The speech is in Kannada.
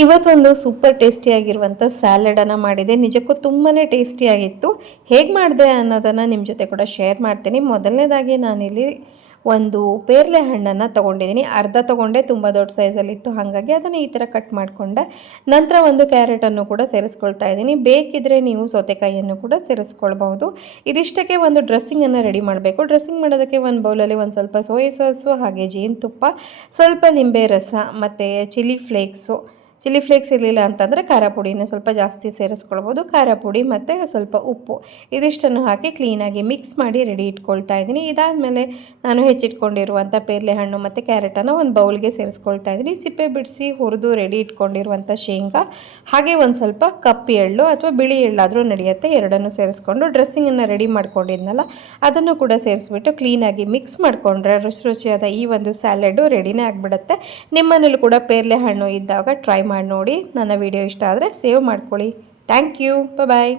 ಇವತ್ತೊಂದು ಸೂಪರ್ ಟೇಸ್ಟಿಯಾಗಿರುವಂಥ ಸ್ಯಾಲಡನ್ನು ಮಾಡಿದೆ. ನಿಜಕ್ಕೂ ತುಂಬಾ ಟೇಸ್ಟಿಯಾಗಿತ್ತು ಹೇಗೆ ಮಾಡಿದೆ ಅನ್ನೋದನ್ನು ನಿಮ್ಮ ಜೊತೆ ಕೂಡ ಶೇರ್ ಮಾಡ್ತೀನಿ. ಮೊದಲನೇದಾಗಿ ನಾನಿಲ್ಲಿ ಒಂದು ಪೇರ್ಲೆ ಹಣ್ಣನ್ನು ತೊಗೊಂಡಿದ್ದೀನಿ. ಅರ್ಧ ತೊಗೊಂಡೆ, ತುಂಬ ದೊಡ್ಡ ಸೈಜಲ್ಲಿತ್ತು ಹಾಗಾಗಿ ಅದನ್ನು ಈ ಥರ ಕಟ್ ಮಾಡಿಕೊಂಡೆ. ನಂತರ ಒಂದು ಕ್ಯಾರೆಟನ್ನು ಕೂಡ ಸೇರಿಸ್ಕೊಳ್ತಾ ಇದ್ದೀನಿ. ಬೇಕಿದ್ರೆ ನೀವು ಸೌತೆಕಾಯಿಯನ್ನು ಕೂಡ ಸೇರಿಸ್ಕೊಳ್ಬಹುದು. ಇದಿಷ್ಟಕ್ಕೆ ಒಂದು ಡ್ರೆಸ್ಸಿಂಗನ್ನು ರೆಡಿ ಮಾಡಬೇಕು. ಡ್ರೆಸ್ಸಿಂಗ್ ಮಾಡೋದಕ್ಕೆ ಒಂದು ಬೌಲಲ್ಲಿ ಒಂದು ಸ್ವಲ್ಪ ಸೋಯಾ ಸಾಸು ಹಾಗೆ ಜೇನುತುಪ್ಪ, ಸ್ವಲ್ಪ ಲಿಂಬೆ ರಸ, ಮತ್ತು ಚಿಲ್ಲಿ ಫ್ಲೇಕ್ಸು ಚಿಲ್ಲಿ ಫ್ಲೇಕ್ಸ್ ಇರಲಿಲ್ಲ ಅಂತಂದರೆ ಖಾರ ಪುಡಿನ ಸ್ವಲ್ಪ ಜಾಸ್ತಿ ಸೇರಿಸ್ಕೊಳ್ಬೋದು. ಖಾರ ಪುಡಿ ಮತ್ತು ಸ್ವಲ್ಪ ಉಪ್ಪು. ಇದಿಷ್ಟನ್ನು ಹಾಕಿ ಕ್ಲೀನಾಗಿ ಮಿಕ್ಸ್ ಮಾಡಿ ರೆಡಿ ಇಟ್ಕೊಳ್ತಾ ಇದ್ದೀನಿ. ಇದಾದಮೇಲೆ ನಾನು ಹೆಚ್ಚಿಟ್ಕೊಂಡಿರುವಂಥ ಪೇರ್ಲೆ ಹಣ್ಣು ಮತ್ತು ಕ್ಯಾರೆಟನ್ನು ಒಂದು ಬೌಲ್ಗೆ ಸೇರಿಸ್ಕೊಳ್ತಾ ಇದ್ದೀನಿ. ಸಿಪ್ಪೆ ಬಿಡಿಸಿ ಹುರಿದು ರೆಡಿ ಇಟ್ಕೊಂಡಿರುವಂಥ ಶೇಂಗಾ, ಹಾಗೆ ಒಂದು ಸ್ವಲ್ಪ ಕಪ್ಪಿ ಎಳ್ಳು ಅಥವಾ ಬಿಳಿ ಎಳ್ಳಾದರೂ ನಡೆಯುತ್ತೆ. ಎರಡನ್ನು ಸೇರಿಸ್ಕೊಂಡು ಡ್ರೆಸ್ಸಿಂಗನ್ನು ರೆಡಿ ಮಾಡ್ಕೊಂಡಿದ್ನಲ್ಲ, ಅದನ್ನು ಕೂಡ ಸೇರಿಸ್ಬಿಟ್ಟು ಕ್ಲೀನಾಗಿ ಮಿಕ್ಸ್ ಮಾಡಿಕೊಂಡ್ರೆ ರುಚಿ ರುಚಿಯಾದ ಈ ಒಂದು ಸ್ಯಾಲೆಡು ರೆಡಿನೇ ಆಗಿಬಿಡುತ್ತೆ. ನಿಮ್ಮನೇಲೂ ಕೂಡ ಪೇರ್ಲೆ ಹಣ್ಣು ಇದ್ದಾಗ ಟ್ರೈ ಮಾಡಿ ನೋಡಿ. ನನ್ನ ವಿಡಿಯೋ ಇಷ್ಟ ಆದರೆ ಸೇವ್ ಮಾಡ್ಕೊಳ್ಳಿ. Thank you bye